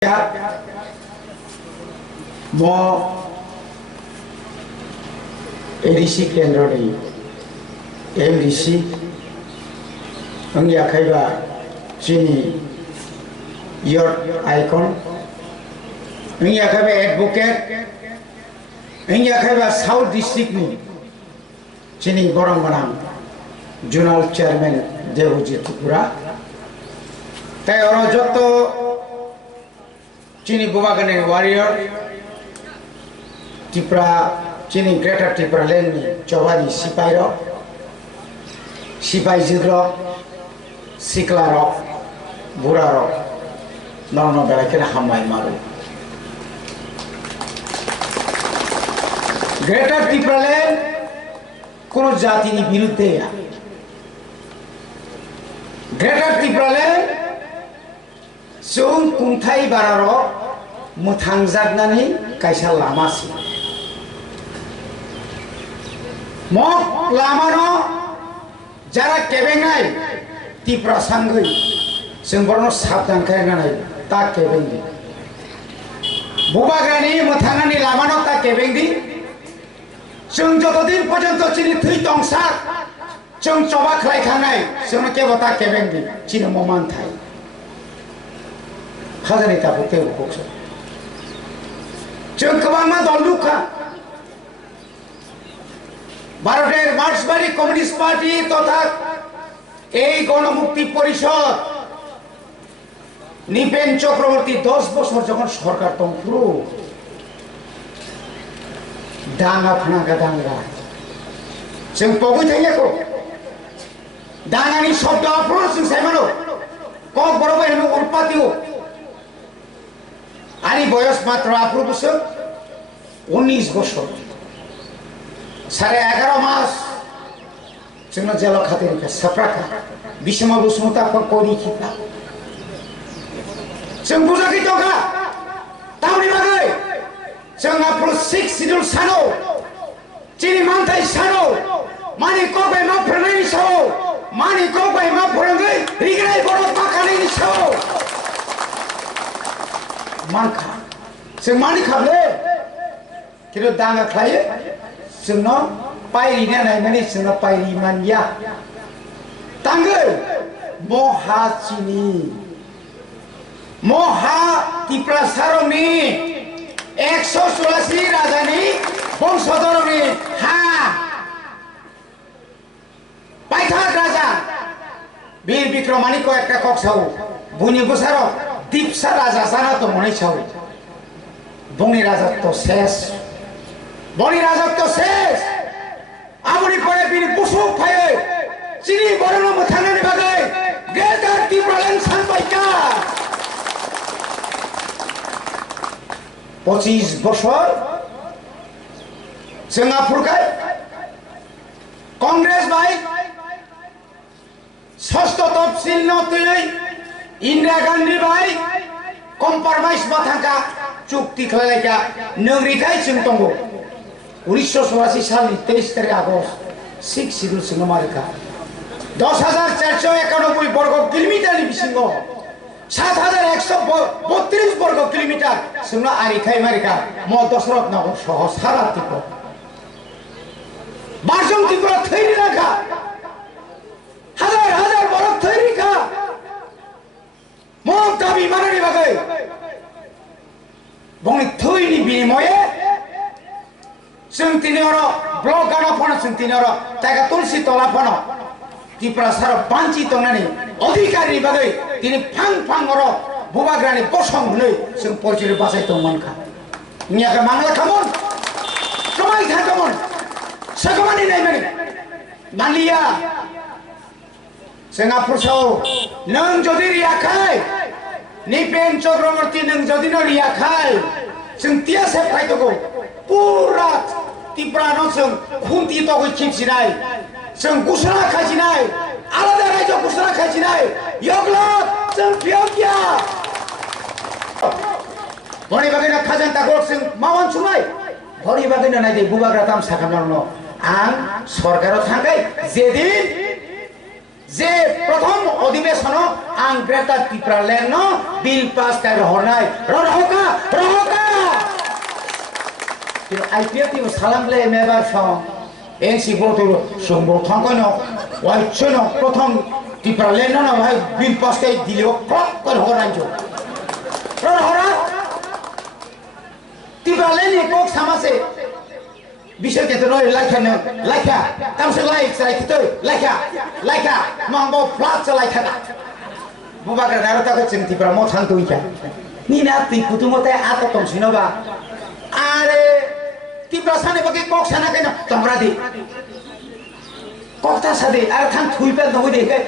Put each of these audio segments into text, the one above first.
mo edisi kendro ni MDC ang yakai ba sini your icon ang yakai ba advocate ang yakai ba South District ni sini borang manang Junal Chairman Debuji Tripura tay oro joto Chini Bubagane warrior Tripura Chini Greater Tripura Land ni Chowadi Sipai Zidro Sikla Rock Bura Rock Nono Belakira Hamai Maru Greater Tripura Land Kono Jati ni biruddhe Greater Tripura Land Sung Kunthai Bararo Mutangjatnani Kaisa Lamasi Mok Lamano Jara Kebengai Tripura Sanggui Sumborno Sabdan Kainganai Ta Kebengi Bubagani Mutangani Lamano Ta Kebengi Sung Jotodin Pojanto Chini Thui Tongsak Sung Choba Klai Khanai Sung Kebota Kebengi Chini Momantai Khazani ta bukte bukso Jung kabangma dolluka Bharoter Marxbari Communist Party totha ei গণমুক্তি পরিষদ নিপেন চক্রবর্তী 10 বছর যখন সরকার তন্ত্র দাঙ্গা ফানাগা দাঙ্গা जों पगै थाइयाखौ दाङानि शब्द आप्रो जों साइमानो cock बरबो हेनो उल्पातियो आनी बयस मात्र 18 বছর 19 বছর 11.5 মাস जोंना जेलाव खातेनिफ्राय साफ्राखा बिसमा बसुमताखौ करि खिथा जों बुजाखै दंखा तावनि बागै जों आप्रो 6 सिडुल सानो चिनि मानथाय सानो मानि कबाय मा फोरनायनि साव मानि कबाय मा फोरंगै रिगराय बर' पाखानायनि साव मानखा जों मानि खाबले किन्तु दाङा खायो जोंनो पायरिना नायनानै जोंनो पायरि मानिया तांगै महाचिनि महा त्रिपुरा सारनि 184 राजानि बंशधरनि हा पाइथाक राजा वीर विक्रमानिको একটা কক্সাও বুনি গোসার দীপসা রাজা জানা তো মনে চাও বনি রাজত্ব শেষ বনি রাজত্ব শেষ আমনি পরে বীর বসু ফায়ে চিনি বরণ মথানানি বাগে গ্রেটার ত্রিপুরা ল্যান্ড সানপাইকা 25 বছর जोंहा फुरखाय कांग्रेस भाई षष्ठ तफसिल नतै इंदिरा गांधी भाई कम्प्रोमाइज बाथांका चुक्ति खालायका नोंरिखाय जों दंगो 1984 सालनि 23 तारिख आगस्ट 6 सिडुल जों मारिखा 10,491 वर्ग किलोमीटरनि बिसिंग 7,132 वर्ग किलोमीटर जोंना आरिखाय मारिखा म दशरथ नगर सह सारा त्रिपुरा बारजों त्रिपुरा थैनि राखा हाजार हाजार बरफ थैनि खा मग दाबि मानानि बागै बंनि थैनि बिनिमये जों तिनिहर ब्लक गाना फन जों तिनिहर ताइगा तुलसी तला फन त्रिपुरा सार बांचि तंनानि अधिकारी बागै तिनि फां फां अर बुबाग्रानि बसं हुनै जों परिचय बासाय दंमानखा नियाखा मांला खामोन कमाय थाखोमोन सगमानि नायमानि मालिया जोंहा फुरसाव नों जदि रियाखाय निपेन चक्रवर्ती नों जदि न रियाखाय जों तिया सेफाय दगौ पुरा त्रिपुरानो जों खुंति तगै खिपसिनाय जों घोषणा खाजिनाय आलादा रायजो घोषणा खाजिनाय यगला जों पियकिया बनि बागैना खाजानता गक जों मावन सुनाय बनि बागैना नायदे बुबाग्रा ताम साखामारनो आं सरकाराव थांगाय जेदिन যে প্রথম অধিবেশন আং গ্রেটার ত্রিপুরাল্যান্ড বিল পাস কাই হরনাই রহকা রহকা কিন্তু আইপিএল টিম সালামলে মেবার সং এনসি বটুর সংবো থাঙ্কনো ওয়াইছনো প্রথম ত্রিপুরাল্যান্ড না ভাই বিল পাস কাই দিলেও ক্রক করে হরাইছো রহরা ত্রিপুরাল্যান্ড কক সামাসে বিষয় ক্ষেত্রে নয় লাইখানো লাইখা তামসে লাইক লাইখিতো লাইখা মাংবো ফ্লাট চালাইখা বুবাগ্রা নারতাকে চিন্তি প্রা মো শান্ত হইখা নিনা তুই কুতুমতে আত তমসিনবা আরে ত্রিপুরা সানে বাকি কক সানা কেন তোমরা দি ককটা সাদে আর থান থুইপা নই দেখে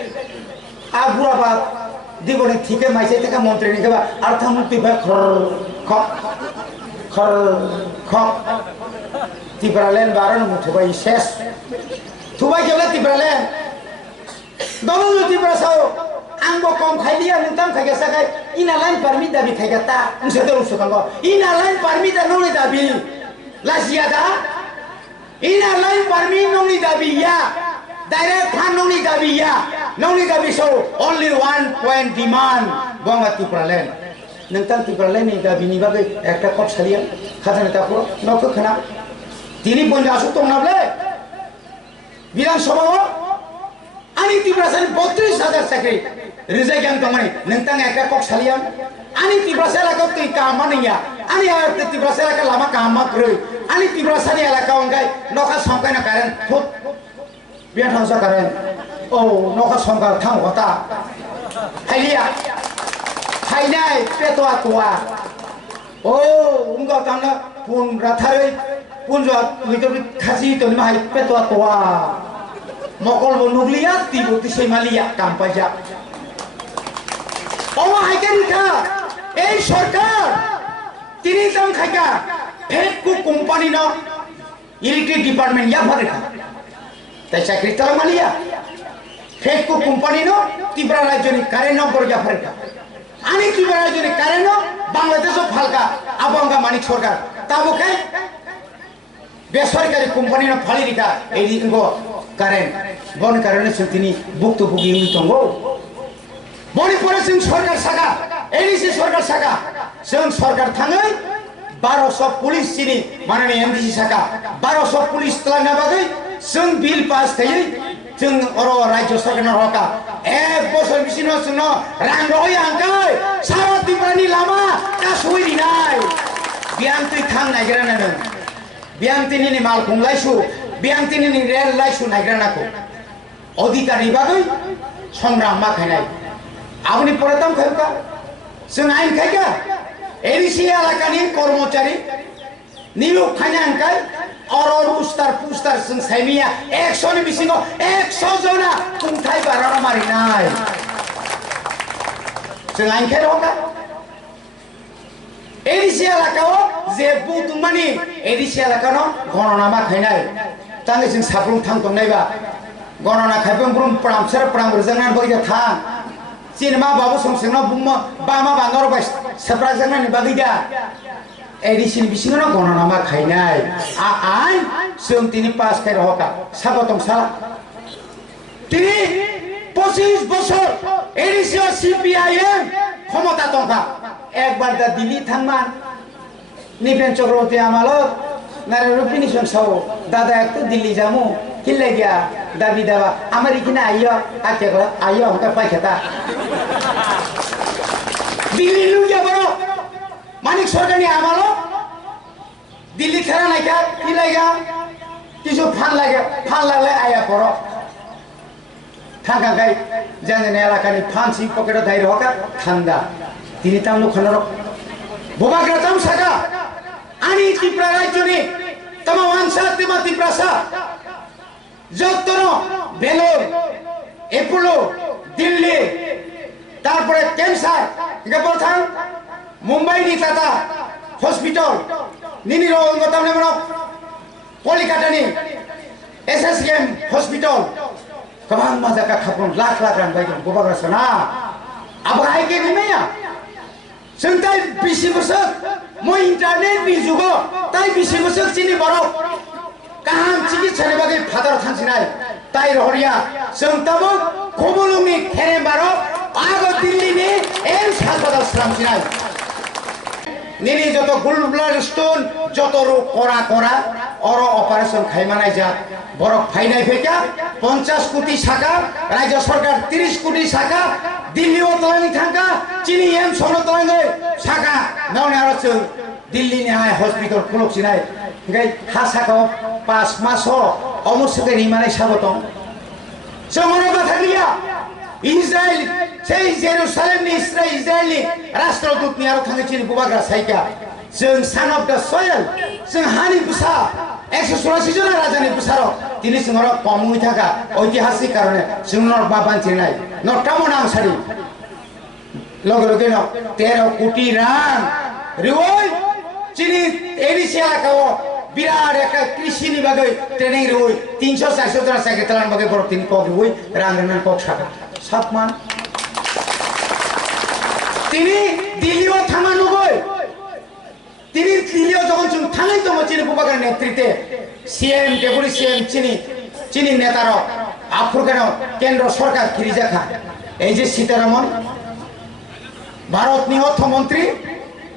আ বুড়া বাপ দিবনে ঠিকে মাইছে থেকে মন্ত্রী নিকেবা আর থান তুইপা খর খ ত্রিপুরাল্যান্ড বারণ মুঠবাই শেষ থুবাই কেবল ত্রিপুরাল্যান্ড দল ত্রিপুরা সাও আংবো কম খাইলিয়া নতাম খাইগা সাকাই ইনা লাইন পারমি দাবি খাইগা তা উনসেতে উসকাঙ্গ ইনা লাইন পারমি দা ননি দাবি লাসিয়া দা ইনা লাইন পারমি ননি দাবি ইয়া ডাইরেক্ট ফান ননি দাবি so only one point demand বঙ্গা ত্রিপুরাল্যান্ড নতাম ত্রিপুরাল্যান্ড নি দাবিনি বাগে একটা কপ সালিয়া খাজানা তাপুর নক খানা তিনি বন্ধু আসুক তোমরা বিধানসভা আনি ত্রিপুরাসানি 32,000 চাকরি রিজাইন তোমার নতাং একটা কক সালিয়াম আনি ত্রিপুরাসা এলাকা তুই কামা নিয়া আনি আর ত্রিপুরাসা এলাকা লামা কামা করে আনি ত্রিপুরাসানি এলাকা অঙ্গাই নখা সংকাই না কারেন খুব বিয়া থাংসা কারেন ও নখা সংকা থাম হতা হাইলিয়া হাইনাই পেতোয়া তোয়া ও উঙ্গা তামনা পুন রাথারে পুনজা তুইতবি খাসি তনি মাই পেতোয়া তোয়া মকল বনুগলিয়া তিবতি সেইমালিয়া কাম পাইজা ও হাইকেনকা এই সরকার তিনি তং খাইকা ফেকু কোম্পানি ন ইলেকট্রিক ডিপার্টমেন্ট ইয়া ভরেকা তাই চাকরি তারা মালিয়া ফেকু কোম্পানি ন ত্রিপুরা রাজ্যনি কারেন্ট নম্বর ইয়া ভরেকা আনি ত্রিপুরা রাজ্যনি কারেন্ট বাংলাদেশও ফালকা আবঙ্গা মানিক সরকার তাবুকে বেসরকারি কোম্পানি না ফালি রিকা এই গো কারেন্ট বন কারণে তিনি ভুক্তভোগী হইতঙ্গ বনি পরে সিং সরকার শাখা এডিসি সরকার শাখা সিং সরকার থাঙ্গাই 1200 পুলিশ চিনি মাননীয় এমডিসি শাখা 1200 পুলিশ তলানা বাগৈ সিং বিল পাস থাই সিং অর রাজ্য সরকার হকা এক বছর বিছিন সিং রাং রই আঙ্কাই সারা ত্রিপুরানি লামা কা সই দিনাই বিয়ান তুই থাং নাইগরা না বিয়ান তিনি মাল কুমলাইছু বিয়ান তিনি রেল লাইছু নাইগরা নাকো অধিকারী বাগৈ সংগ্রাম মা খাইনাই আপনি পড়াতাম খাইকা जों आइन खायगा एडिसि एलाकानि कर्मचारी निलुक खायनांखाय अरर उस्तार पुस्तार जों साइमिया 100 नि बिसिङाव 100 जना खुंथाय बाराना मारिनाय जों आइन खाय रका एडिसि एलाकायाव जे बुतुमानि एडिसि एलाकानो गणनामा खायनाय तांगे जों साफ्रोम थांतनायबा गणना खायबों ब्रुम प्रामसर प्राम रजांना बगैजा थां सिनेमा बाबू संसेंना बुम्मा बामा बांगार बाय सप्राजंना नि बागैदा एडिसिन बिसिङाव गणनामा खायनाय आ आइन जों तिनि पास खाय रका साबतम साला तिनि 25 বছর एडिसि सीपीआईएम ক্ষমতা দंखा একবার দা দিল্লি থাংমান নিপেন চক্রবর্তী আমালো নারায়ণরূপিনী সংসাও দাদা একটু দিল্লি যামু কিল্লে গিয়া দাবি দাবা আমার এখানে আইয়া আকে আইয়া আমাকে পাইখাতা দিল্লি লু যাব মানিক সরকারি আমালো দিল্লি খেলা নাইকা কি লাগা কিছু ফান লাগলে আয়া পড়ো থাকা গাই জানেন এলাকানি ফানসি পকেটে দাইর হকা ঠান্ডা তিনি তামলো খনর বোবাগ্রা তাম সাকা আনি ত্রিপুরা রাজ্যনি তামা ওয়ানসা তিমা ত্রিপুরাসা যতন বেলোর এপোলো দিল্লি তারপরে ক্যান্সার গেপরথান মুম্বাই নি টাটা হসপিটাল নিনি রঙ্গতাম নেমন কলিকাতানি এসএসকেএম হসপিটাল कबां माजाका खापन लाख लाख रां बायगोन गोबाग्रासना आबा आइके निमाया जों ताइ 20 बोसोर मो इन्टारनेट नि जुगो ताइ 20 बोसोर चिनि बरक काहाम चिकित्सानि बागै फादार थांसिनाय ताइ रहरिया जों Tabo Kobulungi Kerembaro, Ago Dillini, Ems Hospital Slamsinai. Nini Joto Gulblar Stone, Jotoro Kora Kora, Oro Operation Kaimanaiza, Borok Painai Feka, 50 কোটি টাকা, রাজ্য সরকার 30 কোটি টাকা, দিল্লি ও তলানি থাকা, চিনি এম সনতলাঙ্গে টাকা, নাওনে আরো দিল্লি নিয়ে হসপিটাল খুলছিনাই, গাই হাসাকো 5 মাস অমুসকে রিমানে স্বাগতম। সমরে কথা দিয়া ইসরায়েল সেই জেরুসালেম নি ইসরায়েলি রাষ্ট্রদূত নি আরো থাঙ্গেছিল বুবাগ্রা সাইকা जों सान अफ द सयल जों हानि बुसा 184 জন রাজানি বুসারো তিনি সিংহর কমুই থাকা ঐতিহাসিক কারণে সিংহর বাবাঞ্চি নাই নটামো নাম সারি লগে লগে ন 13 কোটি রান রিওই চিনি এডিসি এলাকাও বিরাট একটা কৃষি বিভাগে ট্রেনিং রই 300 400 জন সেক্রেটারি বাগে বড় তিনি কক রই রাঙ্গনান কক সাকা সাতমান তিনি দিল্লিও থামানো গই তিনি দিল্লিও যখন থানাই তো চিনি বুবাগার নেতৃত্বে সিএম ডেপুটি সিএম চিনি নেতারা আফ্রিকান কেন্দ্র সরকার খিরিজা খা এই যে সীতারামন भारत नी अर्थमंत्री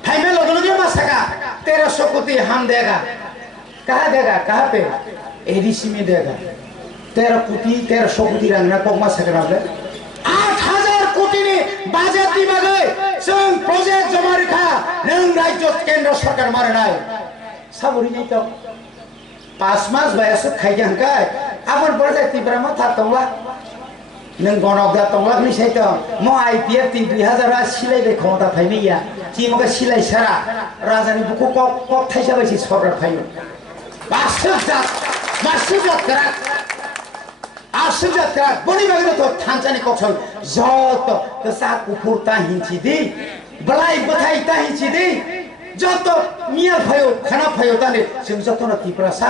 हाइमे लगे लगे मासाका 1300 कोटी हम देगा कहाँ देगा कहाँ पे एडीसी में देगा 13 कोटी 1300 कोटी रंगना कौन मासाका नाले 8000 कोटी ने बाजार दी बागे संग प्रोजेक्ट जमा रखा नंग राज्य केंद्र सरकार मारे नाय साबुरी नहीं तो 5 मास बायस खाइजां काय आबर प्रोजेक्ट तिब्रामा था तोला नों गणक दा तंगलाक नि साइतो म आईपीएफ 3000 सिलाय बे खमता फाइनिया कि मके सिलाय सारा राजानि बुकु कक थाइसा बायसि सरकार फाइनो मासुजा करा आसुजा करा बनि बागे तो थानसानि कक्सौ जत कसा कुफुरता हिंची दि बलाय बथाय ता हिंची दि जत मिया फायो खाना फायो ताने जों जतन तिप्रा सा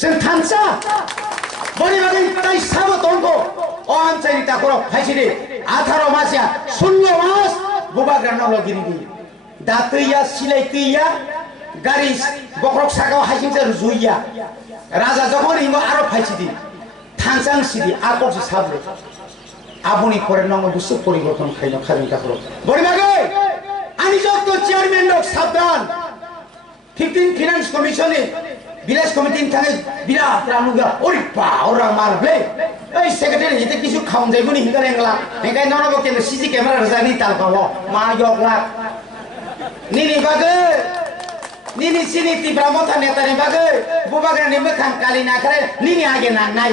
जों थानसा बड़ी बागी ताई साबो तोंको ओन चाहिए ताकोरो फाइसिदे 18 मासिया 16 मास बुबाग्रा नलगिरि दातैया सिलाइतैया गाड़ी बक्रक सागाव हाइसिंसे रुजुइया राजा जखन इमो आरो फाइसिदि थांसां सिदि आकोसि साबले आबुनि परे नंग दुसु परिवर्तन खाइनो खारिन ताकोरो बड़ी बागी आनि जतो चेयरमैन लोक साबधान 15 फाइनेंस कमिशन विलेज कमिटी थाने बिराट रामुगा ओरै पावरा मारब्ले ओइ सेक्रेटारि हिते किछु खाउन जाइबुनि हिंगा रेंगला हेंगाय ननबो केन्द्र सीसी कैमेरा रजानि तालकाव मा यगला निनि बागे निनि सिनिति ब्रह्मथा नेतानि बागे बुबाग्रानि मोखां कालि नाखारे निनि आगे नांनाय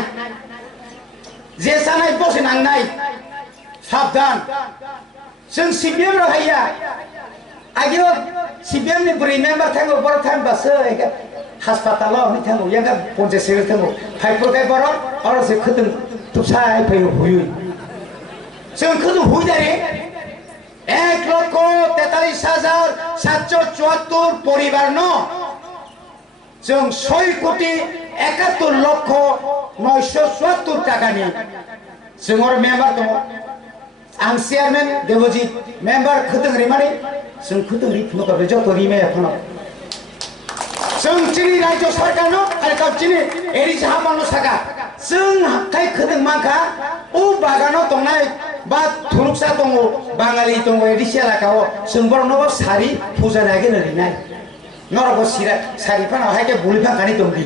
जेसानाय बसे नांनाय साबधान जों सिपिएम रहाया आगे सिपिएम नि बुरै मेम्बार थांगो बर टाइम बासो हास्पाताल नि थांगो यांगा पंचायत सेक्रेटारि थांगो फाइफोरखाय बर और से खदों तुसाय फैयो हुयो जों खदों हुइदारे 1,43,774 परिवार न जों 6 कोटी 71 लक्ष 974 टाकानि जोंर मेम्बार दङ आं चेयारमैन देवजित मेम्बार खदों रिमानि जों खदों रिफुनो जत रिमाया फनो जों चिनि राज्य सरकार न आरो गावचिनि एरि साहाबानो सागा जों हाबथाय खदों माखा ओ बागानाव दंनाय बा थुरुकसा दङ बाङालि दङ एडिसि एलाकाव जों बरनबो सारि फुजा नागिन ओरैनाय नरगो सिरा सारि फानाव हायके बुलिफा कानि दंबि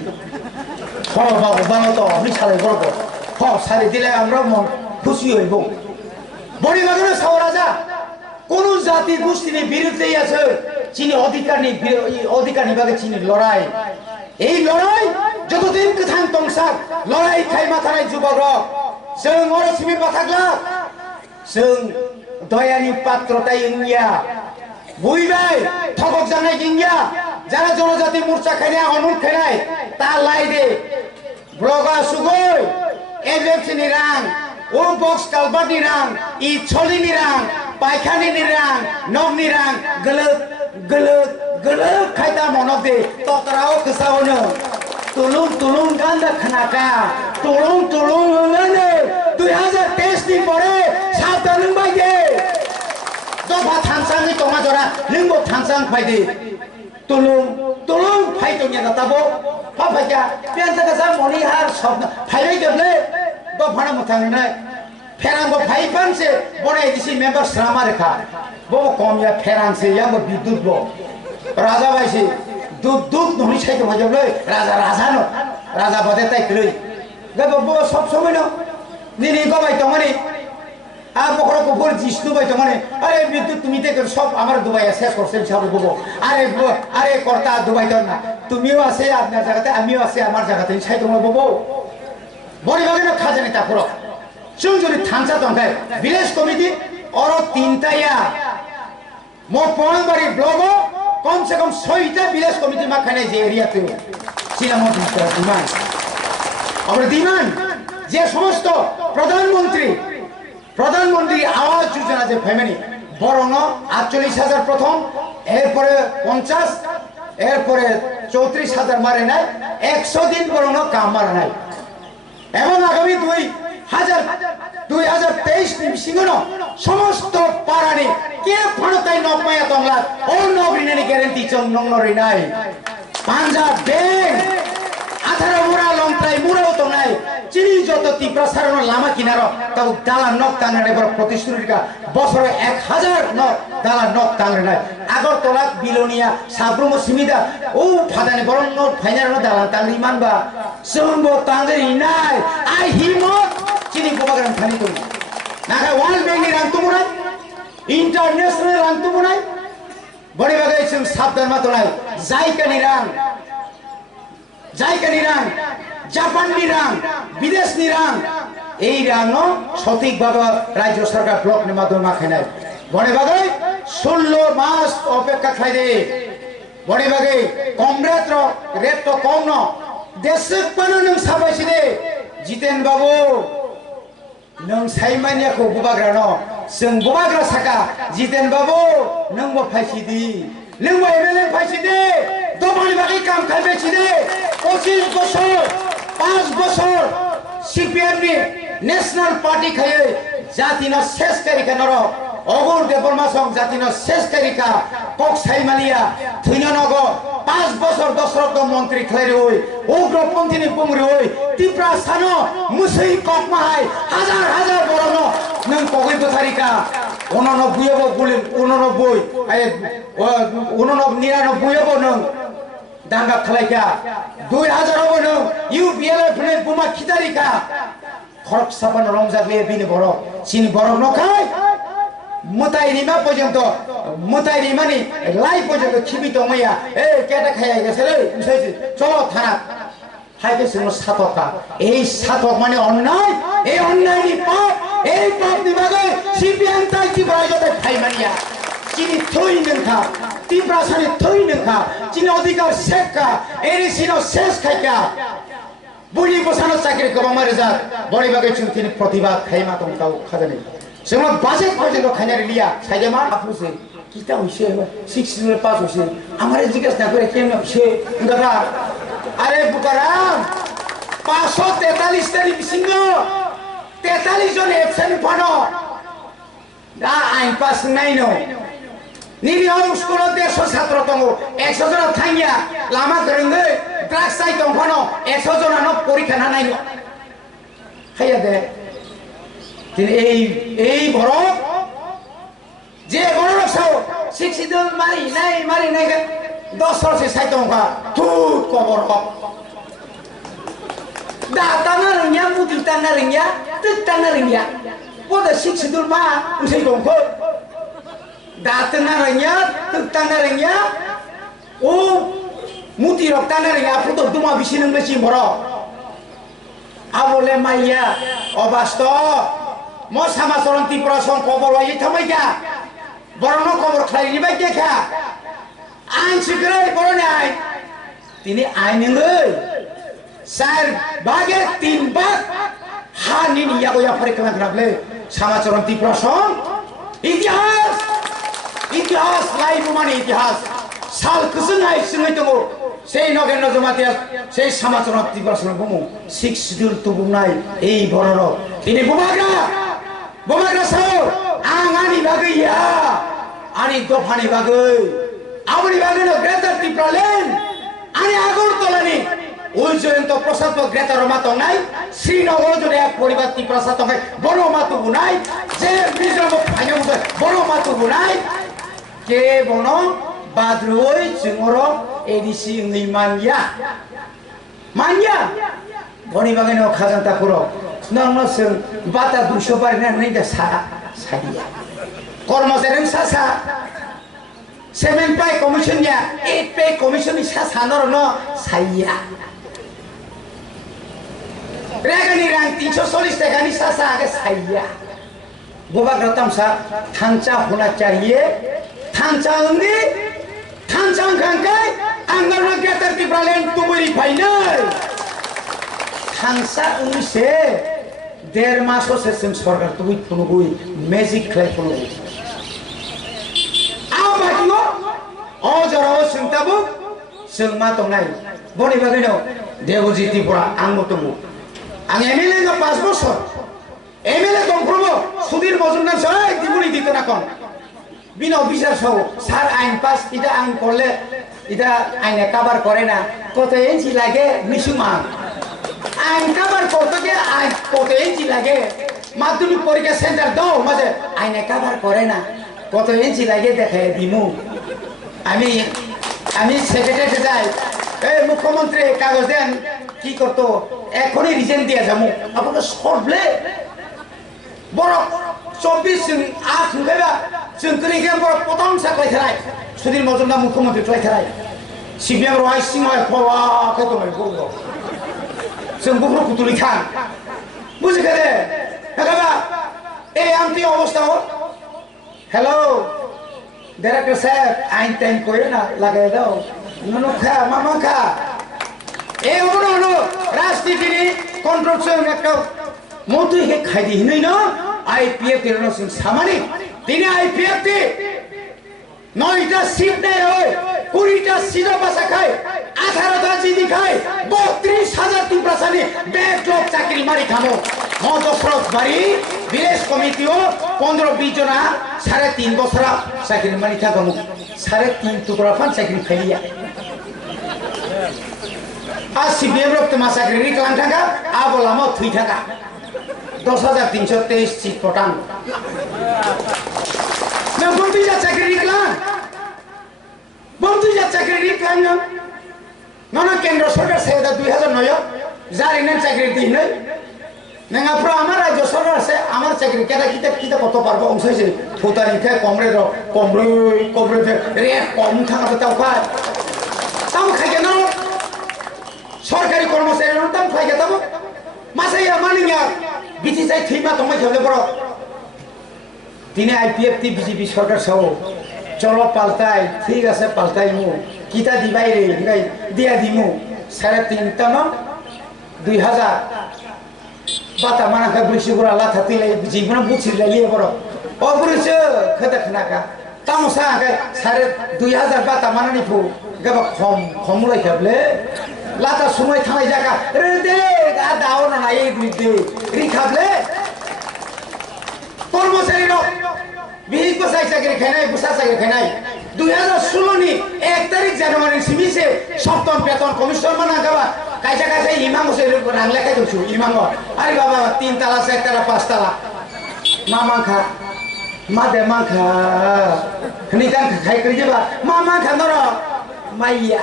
खरबा अबानो तो अपनि सालाय बरगो ख सारि दिले আমরা মন খুশি হইব বড়ি বাগানে সাওরাজা কোন জাতি গোষ্ঠীর বিরুদ্ধে আছে চিনি অধিকার নিবাগে চিনি লড়াই এই লড়াই যতদিন কথান তংসাক লড়াই খাই মাথায় যুবক जों अरसिमि बाथाग्ला जों दयानि पात्रताय इंगिया बुइबाय ठगक जानाय इंगिया जारा जनजाति मोर्चा खायनाय अनुरोध खायनाय ता लाई दे ब्लगा सुगय एजेन्सिनि रां ओ बक्स कालबारनि रां इ छलिनि रां पायखानिनि रां नगनि रां गलक खायदा मनक दे ततराव गोसावनो तुलुं गान्दा खानाका तुलुं होनोनो 2023 नि परे साबधान नों बायदे दफा थांसाङै दङा जरा नोंबो थांसां फायदे तुलुं फायदोनिया नाताबो फाफायगा बेनसा गासा मनिहार सब फायबाय देबले दफाना मुथांने फेरांगो फाइपान से बड़े दिसी मेंबर श्रामा रेखा वो कम या फेरांग से या वो विद्युत वो राजा भाई से दूध नहीं चाहिए तो मजब ले राजा नो राजा बदेता है क्लोई जब वो सब समय नो नहीं को भाई तुम्हारे आप बकरों को बोल जिसनु भाई तुम्हारे अरे विद्युत तुम्हीं ते कर सब हमारे दुबई ऐसे करते हैं सब वो अरे करता दुबई तो ना तुम्हीं वासे आपने जगह ते अमी वासे हमारे जगह ते चाहिए तुम्हारे वो बड़ी बात ना खाजे नहीं तापुरो चुंजुरी थांसा तो है विलेज कमिटी और 3 या मो पॉइंट बड़ी ब्लॉगो कम से कम 6 विलेज कमिटी में खाने जे एरिया तो सीना मोटी डिमांड और डिमांड जे समस्त प्रधानमंत्री आवास योजना जे फैमिली बरंग 48,000 प्रथम एरपरे 50 एरपरे 34,000 मारे ना 100 दिन बरंग काम मारा ना एवं आगामी 2023 सिंगनो समस्त पारानी के फणताय नपाया तंगला ओ नगरिनानि ग्यारेंटी चं नंगरिनाय पांजाब बैंक 18 मुरा लंत्राय मुराव तंगनाय चिनि जत तीव्र सारन लामा किनारो तब दाला नक तांगनाय बर प्रतिश्रुतिका बछरे 1000 नक दाला नक तांगनाय आगरतला बिलोनिया साब्रुमो सिमिदा ओ फादानि बरन नट फाइनार दाला तांगरि मानबा जोंबो तांगरिनाय आइ हिमत चिनि गोबागान थानि दं नाथाय वर्ल्ड बैंक रां तुमुनाय इंटरनेशनल रां तुमुनाय बड़े बागै जों साबधान मातनाय जायकानि रां जापाननि रां विदेशनि रां এই রাঙো সঠিকভাবে রাজ্য সরকার ব্লক নি মাধ্যমে মাখানায় বড়ে বাগে 16 মাস অপেক্ষা খাইরে বড়ে বাগে কম রেট তো কম ন দেশক পানো নং সাবাইছি দে জিতেন বাবু नों साइमानिया को बुबाग्रा न जों बुबाग्रा साका जितेन बाबू नों बो फाइसिदी नों बो एमएलए फाइसिदी दबानि बाकी काम खाइबेसिदी 25 बছর 5 বছর सीपीएम नि नेशनल पार्टी खायै जातिनो शेष तारिखा नर अगुर देबरमासं जातिनो शेष तारिखा कक साइमालिया थैननगो 5 বছর दशरथ मंत्री खाइरे होय उग्रपन्थीनि पुंगरि होय तिप्रा सानो मुसै कक माहाय हाजार बरनो नों कगै बथारिका 89 बोले 89 99 नों दांगा खालायका 2000 नों यूपीएलएफ ने बुमा खिदारिका खरक साबान रंजागले बिनि बरक सिनि बरक नखाय मुताइरिमा पर्यन्त मुताइरिमानि लाई पर्यन्त खिबित मैया ए केटा खाया गेसेलै चलो थाना हाइके जों सातका এই सातक माने अन्याय এই अन्यायनि पाप এই पापनि बागै सीपीएम ताइति बायजते खाइमानिया चिनि थै नोंखा तिब्रासानि थै नोंखा चिनि अधिकार सेखा एरिसिनो शेष खाइका बुढी बसानो चाकरी गोबां मारिजा बडै बागै जों तिनि प्रतिबाद खाइमा दंखाव खाजानि जों बाजेट पर्यन्त खाइनारि लिया साइदेमा आफुसे किता होइसे 6 पास होइसे आमारे जिज्ञासा ना करे केन होइसे उनका अरे बुकाराम 543 तारिख सिंगो 43 जन एब्सेंट फनो दा आइन पास नाइन निरिया स्कुल 150 छात्र दंगो 100 जन थांगिया लामा गरंगै ड्राग्स साइ दं फनो 100 जनानो परीक्षा ना नाइन खाया दे दिन এই বড় যে বড় সাও শিক্ষিত মারি নাই 10 वर्ष साइ दंगा तू कबर दाताना रिंया मुदिताना रिंया तिताना रिंया बोदा शिक्षित मा उसे दंखो दाताना रिंया तिताना रिंया ओ मुति रक्ताना रिंया फुतो दुमा बिसिनों बेसि बरो आबले माइया अबास्त म समाचरण त्रिपुरा सं खबर वाइ थमाइका बरनो खबर खाइनि बाय देखा आइन सिक्रै बरने आइन तिनी आइनङै 4 भागे 3 भाग हानि नियागो या फरेकना ग्राबले समाचरण त्रिपुरा सं इतिहास लाइफ माने इतिहास साल कसङाय सङै दङो সেই নগেন্দ্র জমাতিয়া সেই समाचरण त्रिपुरा सं बुमु 6 শিডিউল তুবুনাय এই বরর তিনি बुमाग्रा साव आंगानि बागैया आनि दफानि बागै आबनि बागैनो ग्रेटर त्रिपुरा लेन आनि आगरतलानि ওই জয়ন্ত প্রসাদ গ্রেটার মাতো নাই শ্রীনগর যদি এক পরিবার প্রসাদ বড় মাতো নাই যে মিজোরাম ফাইনে বড় মাতো নাই কে বন বাদ্রই जोंर एडिसि नै मानिया बनि बागानो खाजान्ता पुरो नंनो जों बाता 200 बारिना नै दा सादिया कर्मचारी सासा 7 पे कमिशन या 8 पे कमिशन नि सानर न साइया रेगानि रां 340 टाका नि सासा आगे साइया गोबा ग्रतम सा थांचा होना चाहिए थांचा उन्दी थांचा खांkai anggar getar di pralen tuburi final थांचा उनसे 1.5 मास से जों सरकार तुबुई फुनुगुई मेजिक खाय फुनुगुई आबादिनो अजराव जोंताबो जों मा दंनाय बनि बागैनो देवजी त्रिपुरा आं मतमु आं एमएलए ना 5 বছর एमएलए दंफ्रोमो सुधीर मजुमदार सय दिबुनि दिते ना कोन बिनो बिचार सौ सार आइन पास इदा आइन करले इदा आइने कवर करे ना कत इंची लागे मिसुमा आइन कवर करते के आइन कत इंची लागे माध्यमिक परीक्षा सेंटर दाও মাঝে आइने कवर करे ना कत इंची लागे देखे दिमु আমি সেক্রেটারি যাই এই মুখ্যমন্ত্রী কাগজ দেন কি করতো এখনই রিজেন দিয়া যামু আপনাকে সরবলে বড় 24 जों आठ नुबायबा जों करिगे बर पतन साखलाय थानाय सुधीर मजुमदार मुख्यमंत्री थाय थानाय सिबिएम रहाय सिंहाय फवा खैतोय गो जों गुफुर कुतुलि खान बुझिखे दे हेगाबा ए आमति अवस्था हो हेलो डायरेक्टर साहब आइन टाइम कोयो ना लागाय दाও ननो खा मामा खा ए ओनो राजनीतिनि कन्ट्रोल जों একটা মন্ত্রী হে খাইদি হিनै না आईपीएफ तेरनो सिंह सामानी तिने आईपीएफ ती 9টা সিট নেই হয় 20টা সিজা বাসা খায় 18টা জিদি খায় 32000 টিপ্রাসানি ব্যাকলগ চাকরি মারি খামো মদফরত বাড়ি ভিলেজ কমিটিও 15-20 জনা 3.5 বছর চাকরি মারি থাকমু 3.5 টুকরা ফান চাকরি খাইয়া আর সিবিএম রক্ত মা চাকরি রিক্লাম থাকা আবলামো থুই থাকা 10,323 सीट पटान ना बंदी जा चाकरी रिक्लान ना केंद्र सरकार से 2009 जारी नेन चाकरी दिनै नङा प्र आमार राज्य सरकार से आमार चाकरी केदा किता कत पारबो अंसाइसे थोतानि के कमरे रे कम थाका ताव खाइगे न सरकारी कर्मचारी ताम खाइगे ताबो मासाया मानिया बिथि जाय थैमा तंबाय थाबले बर दिनै आईपीएफ ती बीजेपी सरकार साव चलो पाल्टाय ठीक আছে पाल्टायमु किता दिबाय रे गाय दिया दिमु 3.5 तन 2000 बाता माना का बुसिगुरा ला थातिले जीवन बुसिले लिए बर ओ बुरिसो खदा खनाका तामसा गाय 2000 बाता मानानि फु गाबा खम लाय थाबले लाता समय थानाय जागा रे दे गा दाव ना ए दे रिखाबले कर्मचारी रो बिहिक बसाय चाकरी खानाय बुसा चाकरी खानाय 2016 नि 1 तारिख জানুয়ারি सिमिसे सप्तम वेतन कमिशन माना गाबा कायसा इमांग से रां लेखाय दंसु इमांग अरे बाबा 3 ताला 4 ताला 5 ताला मामाखा मादे माखा निकान खाय करिबा मामा खानर माइया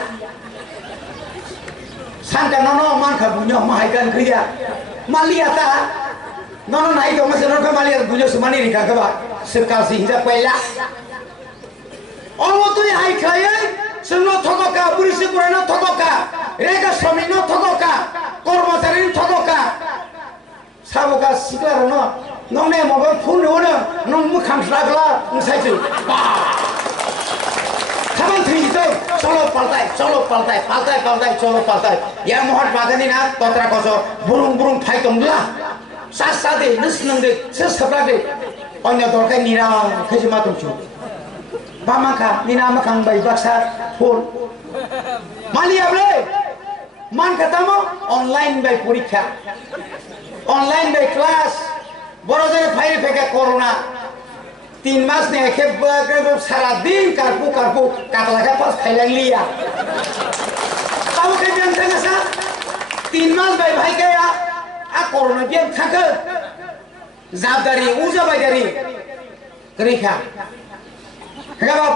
सांका ननो मानखा बुन्यो माहायगान खैया मालियाता ननो नाइ दो मसे ननो मालिया बुन्यो सुमानि रिका गबा सरकार सि हिजा पहिला अमो तुइ हाइ खायै सुनो थगका पुलिस पुरानो थगका रेगा श्रमिक न थगका कर्मचारी थगका साबका सिक्ला न नंने मबा फुन होनो नंग मुखांस्लागला नसाइसै खाबान थैजो चलो पाल्टाय चलो पाल्टाय या महात्मा गांधी ना तत्रा कसो बुरुं फाइतंब्ला सादे नसनंदे ससब्लादे अन्य दरखाय निरा खैजमा दंसु बामाखा निना मखां बाय बाक्सा फुल मालियाब्ले मान खतामो ऑनलाइन बाय परीक्षा ऑनलाइन बाय क्लास बरोजरे फाइल फेका कोरोना 3 मास ने खेब सारा दिन कारपु कातला का पास खाइलां लिया ताऊ के बेन थंगा सा 3 मास बाय भाई गया आ कोरोना बियान थाखो जाबदारि उजाबायदारि रेखा हेगाबाब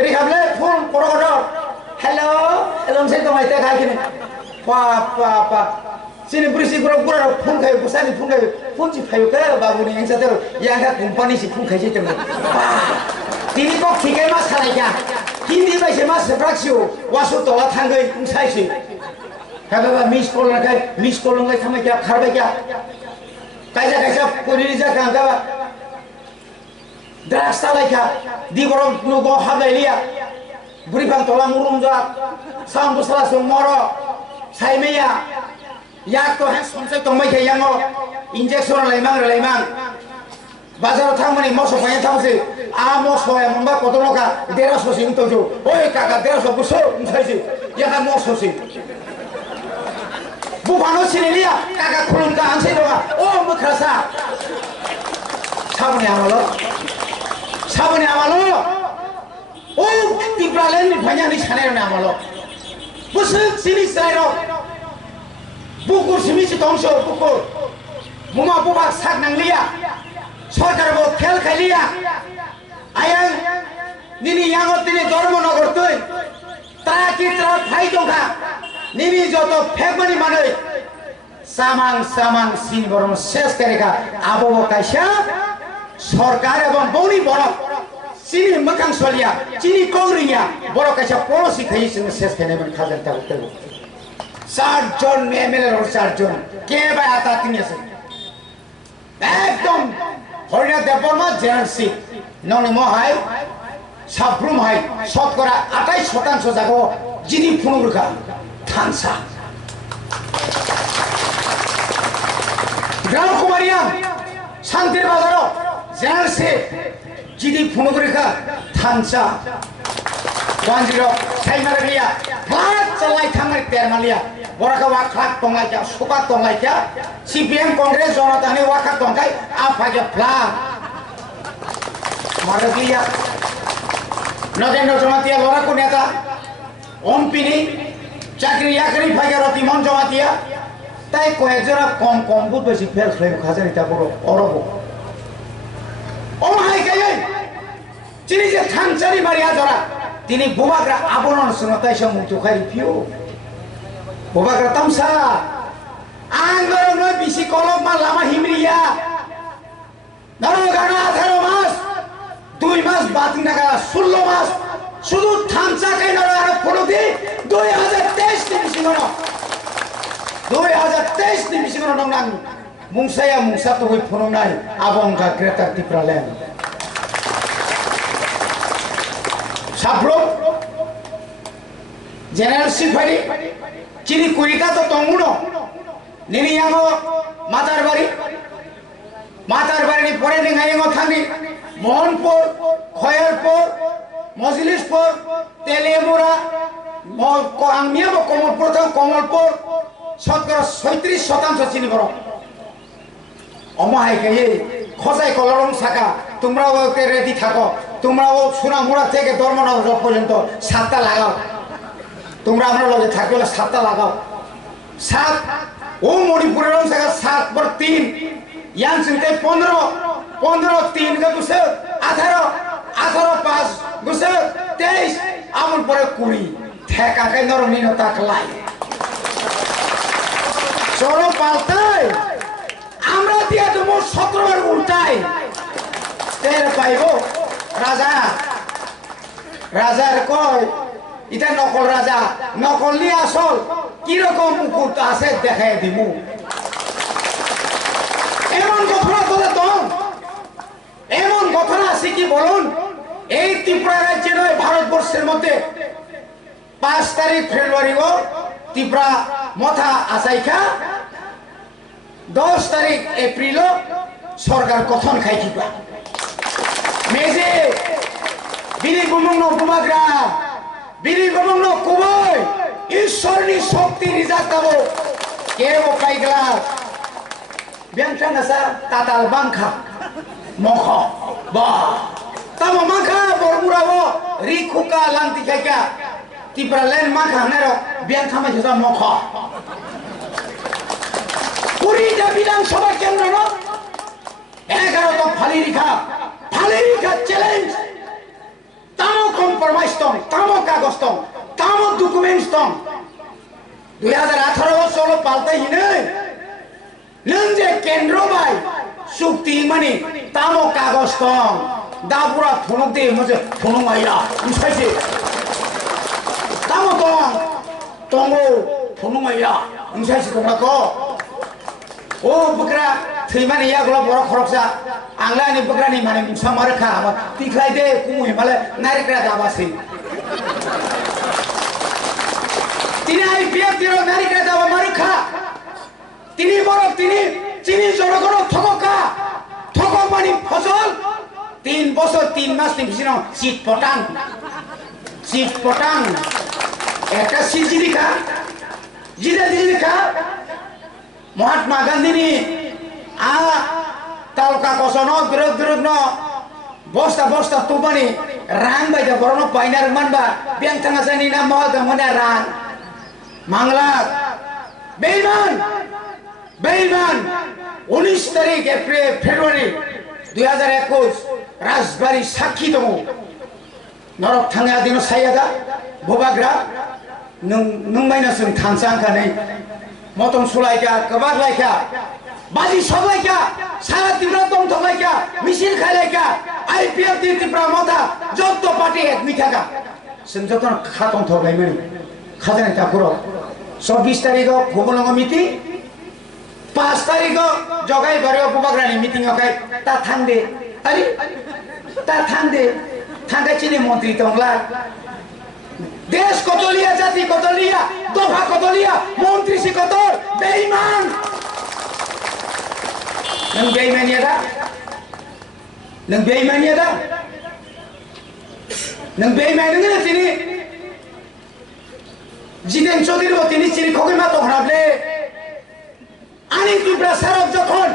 रेखाबले फन करो हेलो हेलो से तो माइते खाय किने पा सिनि ब्रिसि ग्रुप गुरा फन खाय बुसानि फन खाय फन जि फायो के बाबुनि एंसाते यागा कम्पानि सि फन खायसे तंग तिनि को थिकै मा सालायका हिन्दी बायसे मा सब्राक्सियो वासु तला थांगै उसायसि हेगाबा मिस कल लाखाय मिस कल लंगाय थामाय क्या खारबाय क्या कायजा कायजा कोरिनि जा कांगाबा द्राग्स सालायका दिगरो नुगो हाबलायलिया बुरिफां तला मुरुमजा साम बसलासो मरो साइमेया याक तो हें समसे तंबाय थायांगो इंजेक्शन लायमां बाजाराव थांमानि मोसौ फायनो थांसै आ मोसौया मोनबा कतनका 150 सिम तजो ओय काका 150 बुसो उसायसै याहा मोसौसै बुफानो सिनेलिया काका खुलुमका आंसै दङा ओ मोख्रासा साबनि आमालो ओ तिब्रालेन भाइयानि सानायनि आमालो बुसो सिनि साइरो बुकुर सिमिसि दंसो बुकुर मुमा बुबा साक नांलिया सरकार बो खेल खेलिया आयं निनि यांगो तिनि धर्मनगर तै ताकि त्रा फाइ दंखा निनि जतो फेगमनि मानै सामां सिन बरम शेष करेगा आबो कायसा सरकार एवं बौनि बरफ सिनि मखां सलिया चिनि कंग्रिया बरफ कायसा पलिसि खाइ जों शेष खायनायमोन खाजानता उतै 4 जन एमएलए और 4 जन के बाय आता तिनिसै एकदम हरिना देवबर्मा जेनसी ननि महाय साफ्रुम हाय शतकरा 28% जागो जिनि फुनुरखा थानसा ग्राम कुमारिया शांतिर बाजारो जेनसी जिनि फुनुरखा थानसा 10 साइमारिया फ्लाट चलाय थांनाय तेरमालिया बराका वाखाक तंगायका सुका तंगायका सीपीएम कांग्रेस जनतानि वाखाक तंगाय आफागे फ्ला मारगिया नरेंद्र जमातिया लराको नेता ओमपिनी चाकरी याकरी फागे रतिमन जमातिया ताई कयेकजरा कम बुत बेसि फेल खलै खाजानि ता बरो अरबो ओमाय गायै चिनि जे थानसारि मारिया जरा तिनी बुबाग्रा आबरन सुनताय सम मुथुखारि फिउ बुबाग्रा तमसा आंगरनो बिसि कलम मा लामा हिमरिया नरो गाना 18 मास 2 मास बातिन टाका 16 मास শুধু থামসা কাই নরো আর ফলদি 2023 ডিভিশন 2023 ডিভিশন নং মুংসায়া মুংসা তো হই ফোন নাই আবংকা গ্রেটার ত্রিপুরাল্যান্ড সাপ্রো জেনারেল সিফারি চিনি কুইকা তো তঙ্গুনো নিনিয়াঙ্গো মাতার বাড়ি পরে নিঙাইঙ্গো থাঙ্গি মোহনপুর খয়রপুর মজলিসপুর তেলেমুরা আমিয়াবো কমলপুর শতকরা 37% চিনি বড় অমাহাই গায়ে খজাই কলরম শাখা তোমরাও রেডি থাকো তোমরাও সোনামুড়া থেকে ধর্মনগর পর্যন্ত 7টা লাগাও তোমরা আমরা লগে থাকলে 7টা লাগাও 7 ও মণিপুরের শাখা 7 पर 3 ইয়ানসিতে 15 3 কে গুছে 18 5 গুছে 23 আমন পরে 20 ঠেকা কে নরনি ন তাকলাই চলো পাল্টাই আমরা দিয়া তুমি 17 বার উল্টাই তের পাইবো রাজার কয় এটা নকল রাজা নকল নি আসল কি রকম মুকুট আছে দেখাই দিমু এমন ঘটনা তো এমন ঘটনা আছে কি বলুন এই ত্রিপুরা রাজ্যে নয় ভারতবর্ষের মধ্যে 5 তারিখ ফেব্রুয়ারি ও ত্রিপুরা মথা আসাইখা 10 তারিখ এপ্রিল সরকার কথন খাইকিবা মেজে বিনি গুমুংনো কুমাগ্রা বিনি গুমুংনো কুবই ঈশ্বরনি শক্তি রিজাক দাবো কেও কাইগলা বিয়াংখানাসা তাতাল বাংখা মখ বা তামো মাখা বরমুরাবো রিখুকা লান্তি খাইকা ত্রিপুরা ল্যান্ড মাখা নেরো বিয়াংখামা জা মখ 20টা বিধানসভা কেন্দ্র 11টা ফালিরিখা চ্যালেঞ্জ তামো কম্প্রমাইজ তামো কাগজ তামো ডকুমেন্টস 2018 বছর পাল্টাই নং যে কেন্দ্র বাই চুক্তি মানে তামো কাগজ দাবুরা ফোনক দিয়ে মজে ফোনক আইয়া সাইছে তামো তঙ্গো ফোনক আইয়া সাইছে তোমরা ও বকরা থৈমানে ইয়াগুলো বড় খরকসা আংলানি বকরানি মানে মুসা মারখা আমার তিখলাই দে কুমুই মালে নারিকরা দাবাসি তিনি আইপিএফ দিল নারিকরা দাবা মারখা তিনি বড় তিনি চিনি জনগণ ঠকক মানে ফসল 3 বছর 3 মাস নিবিছিল শীত পটাং একটা সিজিদিকা জিদা মহাত্মা গান্ধী তালকা কসনো বিরোধ বস্তা তুমানি রাং বাইদা বরনো পাইনার মানবা বিয়াং থাঙ্গা জানি না মহল মনে রাং মাংলা বেইমান 19 তারিখ ফেব্রুয়ারি 2021 রাজবাড়ি সাক্ষী দङ নরক থাঙ্গা দিন সাইয়াদা ববাग्रा नों माइनासों थांसांखानै मतम सुलायका गोबार लायका बाजी सबलायका सारा तिब्रा दंथलायका मिसिल खायलायका आईपीएफ दी तिब्रा मथा जत्त पार्टी एक मिथाका जों जतन खातन थलायमोन खाजानाय तापुराव 24 तारिखआव भगलंग मिटिं 5 तारिखआव जगाइबारियाव बबाग्रानि मिटिंआवखाय ता थांदे अरे ता थांगासिनो मन्त्रि दंला देश कत लिया जाति कत लिया दफा कत लिया मंत्री से कत बेईमान नों बेईमानिया दा नों बेईमान नोङो तिनि जिदेन चौधरी तिनि चिनि खगैमा दहराबले आनी तिब्रा सारब जखन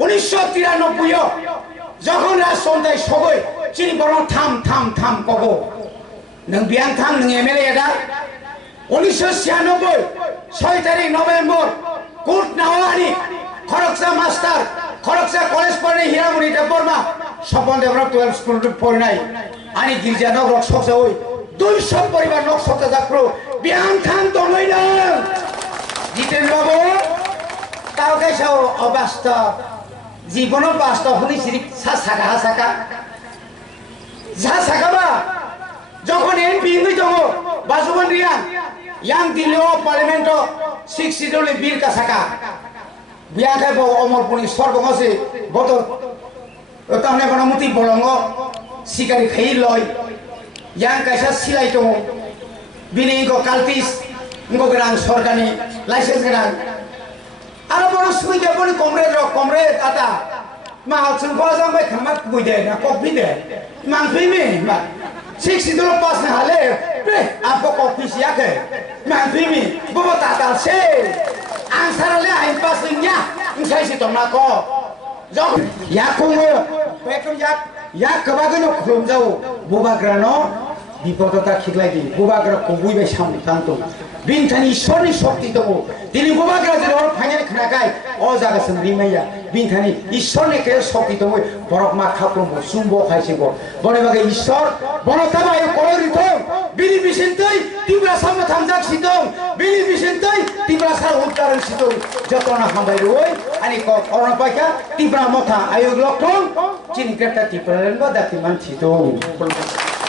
1993 जखन राजसन्धाय सबै चिनि बरन थाम कबो नों बियां थां नों एमएलए दा 1996 6 तारिख नभेम्बर कोर्ट नावानी खरकसा मास्टर खरकसा कलेज पढ्ने हिरामणि देवबर्मा सपन देवराव 12 स्कुल पढ्नाय अनि गिर्जानगर सक्छ ओइ 200 परिवार नक सक्छ जाक्रो बियां थां दङैन जितेन बाबु तावकाइसाव अबास्तव जीवन बास्तव हुनि सिरि साका बा যখন এমপি হই দङ বাসুবন ইয়াং দিল্লি পার্লামেন্ট 6 সিটলে বীর কাসাকা বিয়াখাই অমরপুনি সর্বগসে বত তাহলে গণমতি বলঙ্গ শিকারি খাই লয় ইয়াং কাইসা সিলাই দङ বিনি কালতিস গোগ্রাং সরকারি লাইসেন্স গোনাं आरो बरं सुइदे बनि कमरेड आदा मा जोंखौ जांबाय खामा बुइदे ना कफि दे मांफैमे मा 60 dollar pas na hale pre apa kopi siake manfimi bobo tatal se ansarale ain pasnyangsai si tomna ko jok yakungo pekum yak kabagano khumjau bobagrano বিপদতা খিগলাইদি ববাগ্রা কবুইবাই সামনে থানতো বিনথানি ঈশ্বরনি শক্তি দङ दिनै बबाग्रा जेराव फाइनाल खानाखाय अ जागासिन रिमाइया बिनथानि ईश्वरनि के शक्ति दङ बरक मा खाफ्रोम सुंबो खायसिगो बने बागे ईश्वर बनता बाय कलरिथों बिनि बिसिनतै तिब्रा सामना थामजाक सिदों बिनि बिसिनतै तिब्रा सार उद्धारण सिदों जतना हामबाय रोय आनि करना पाइका तिब्रा मथा आयोग लक्थं चिनि ग्रेटा तिब्रा दाति मानसि दं